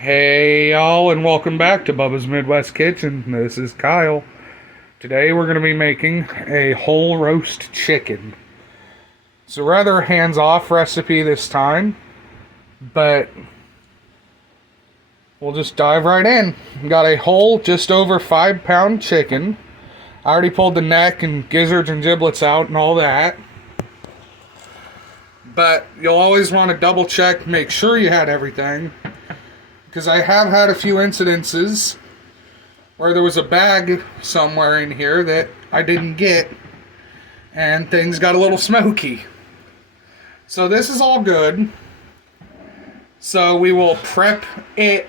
Hey y'all, and welcome back to Bubba's Midwest Kitchen. This is Kyle. Today we're going to be making a whole roast chicken. It's a rather hands-off recipe this time, but we'll just dive right in. Got a whole, just over 5-pound chicken. I already pulled the neck and gizzards and giblets out and all that. But you'll always want to double check, make sure you had everything. Because I have had a few incidences where there was a bag somewhere in here that I didn't get and things got a little smoky. So this is all good. So we will prep it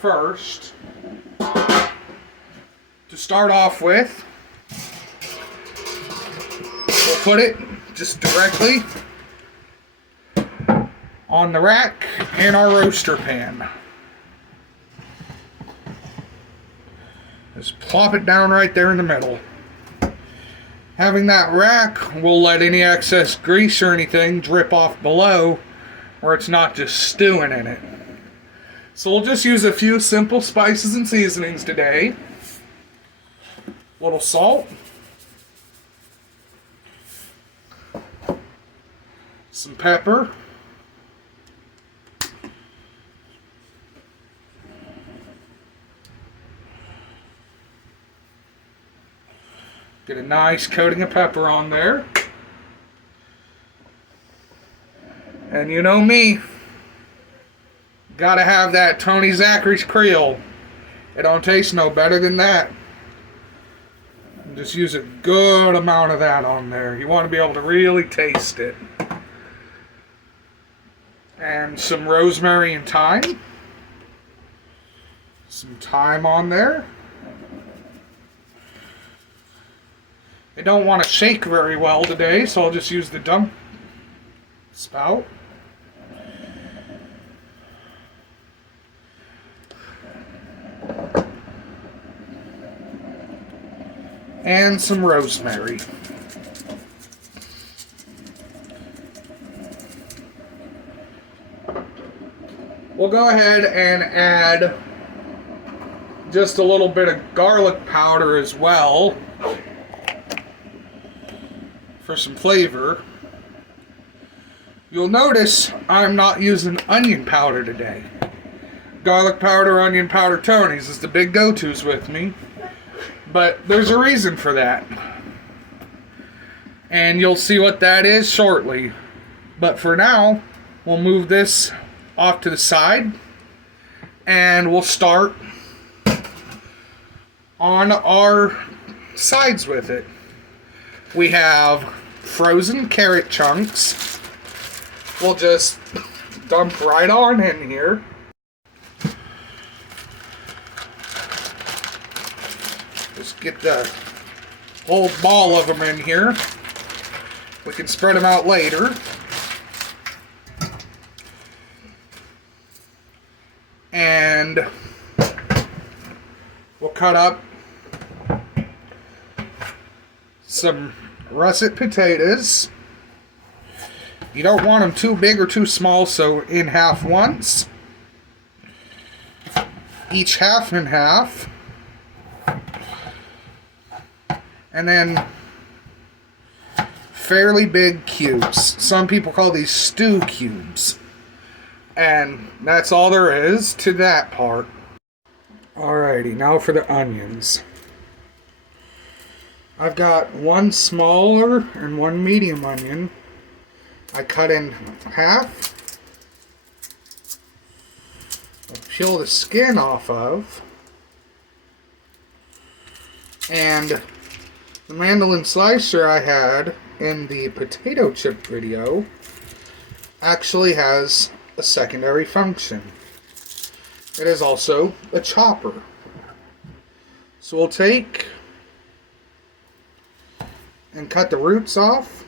first. To start off with, we'll put it just directly on the rack in our roaster pan. Just plop it down right there in the middle. Having that rack will let any excess grease or anything drip off below where it's not just stewing in it. So we'll just use a few simple spices and seasonings today. A little salt. Some pepper. Get a nice coating of pepper on there. And you know me, gotta have that Tony Zachary's Creole. It don't taste no better than that. Just use a good amount of that on there. You want to be able to really taste it. And some rosemary and thyme. Some thyme on there. I don't want to shake very well today, so I'll just use the dump spout. And some rosemary. We'll go ahead and add just a little bit of garlic powder as well for some flavor. You'll notice I'm not using onion powder today. Garlic powder, onion powder, Tony's is the big go-tos with me. But there's a reason for that. And you'll see what that is shortly. But for now, we'll move this off to the side. And we'll start on our sides with it. We have frozen carrot chunks. We'll just dump right on in here. Just get the whole ball of them in here. We can spread them out later. And we'll cut up some russet potatoes. You don't want them too big or too small, so in half once. Each half in half. And then fairly big cubes. Some people call these stew cubes. And that's all there is to that part. Alrighty, now for the onions. I've got one smaller and one medium onion. I cut in half. I'll peel the skin off of. And the mandolin slicer I had in the potato chip video actually has a secondary function. It is also a chopper. So we'll take and cut the roots off,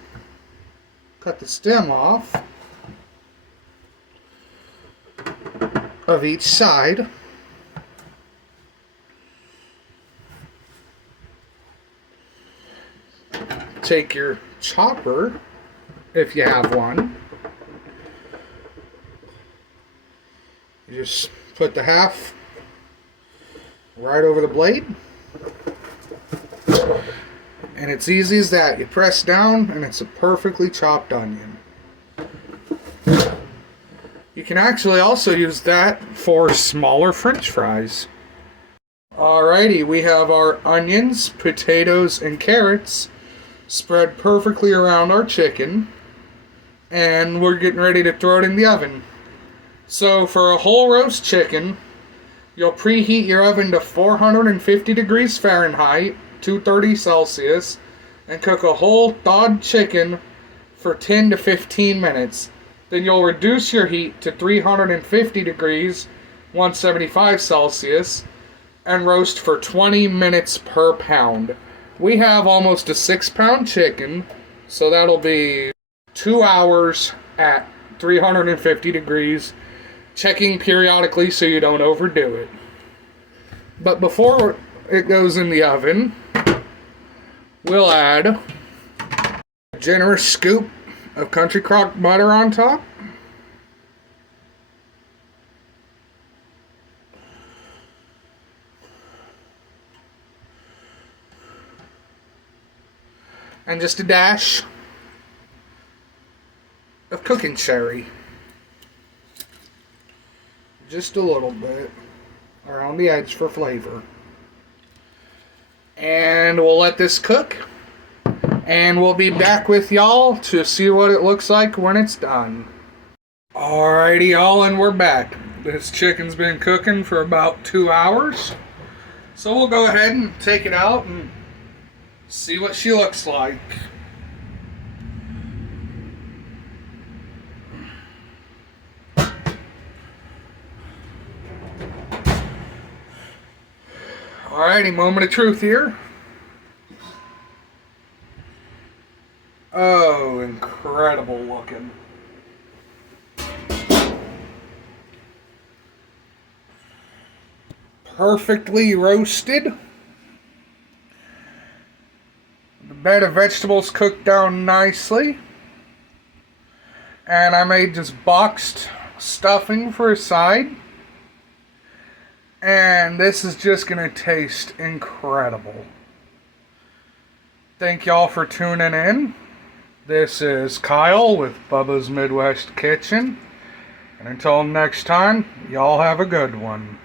cut the stem off of each side. Take your chopper, if you have one, You just put the half right over the blade. And it's easy as that. You press down and it's a perfectly chopped onion. You can actually also use that for smaller French fries. Alrighty, we have our onions, potatoes, and carrots spread perfectly around our chicken. And we're getting ready to throw it in the oven. So for a whole roast chicken, you'll preheat your oven to 450 degrees Fahrenheit, 230 Celsius, and cook a whole thawed chicken for 10 to 15 minutes. Then you'll reduce your heat to 350 degrees, 175 Celsius, and roast for 20 minutes per pound. We have almost a 6-pound chicken, so that'll be 2 hours at 350 degrees, checking periodically so you don't overdo it. But before it goes in the oven, we'll add a generous scoop of Country Crock butter on top. And just a dash of cooking sherry. Just a little bit around the edge for flavor. And we'll let this cook. And we'll be back with y'all to see what it looks like when it's done. Alrighty y'all, and we're back. This chicken's been cooking for about 2 hours. So we'll go ahead and take it out and see what she looks like. Alrighty, moment of truth here. Oh, incredible looking. Perfectly roasted. The bed of vegetables cooked down nicely. And I made this boxed stuffing for a side. And this is just going to taste incredible. Thank y'all for tuning in. This is Kyle with Bubba's Midwest Kitchen. And until next time, y'all have a good one.